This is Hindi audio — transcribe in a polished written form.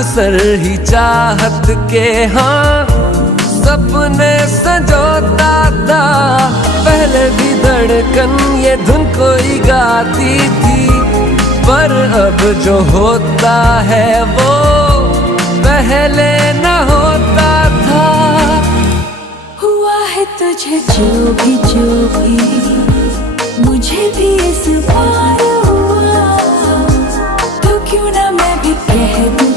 अक्सर ही चाहत के हाँ सपने संजोता था। पहले भी धड़कन ये धुन कोई गाती थी, पर अब जो होता है वो पहले न होता था। हुआ है तुझे जो भी मुझे भी इस बार हुआ, तो क्यों ना मैं भी कह दूं